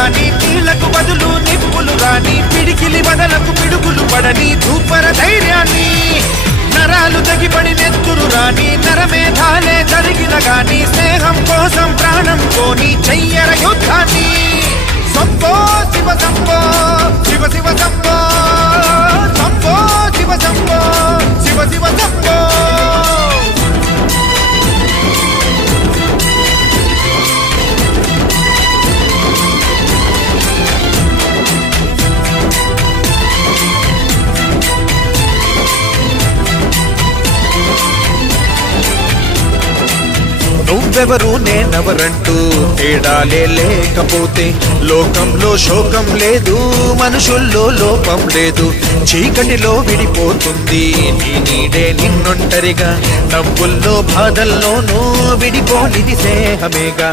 గాని నీళ్లకు బదులు నిప్పులు రాని పిడికిలి బదలకు పిడుగులు పడని ధూపర ధైర్యాన్ని నరాలు తెగిపడి నెత్తురు రాని నరమేధాలే జరిగిన గాని స్నేహం కోసం ప్రాణం కోని చెయ్యర యుద్ధాన్ని సంభో శివ సంభో శివ శివ సంభో సంభో శివ సంభో శివ శివ సంభో నువ్వెవరు నేనెవరంటూ తేడాలే లేకపోతే లోకంలో శోకం లేదు మనుషుల్లో లోపం లేదు చీకటిలో విడిపోతుంది నీ నీడే నిన్నొంటరిగా నవ్వుల్లో బాధల్లోనూ విడిపోనిది స్నేహమేగా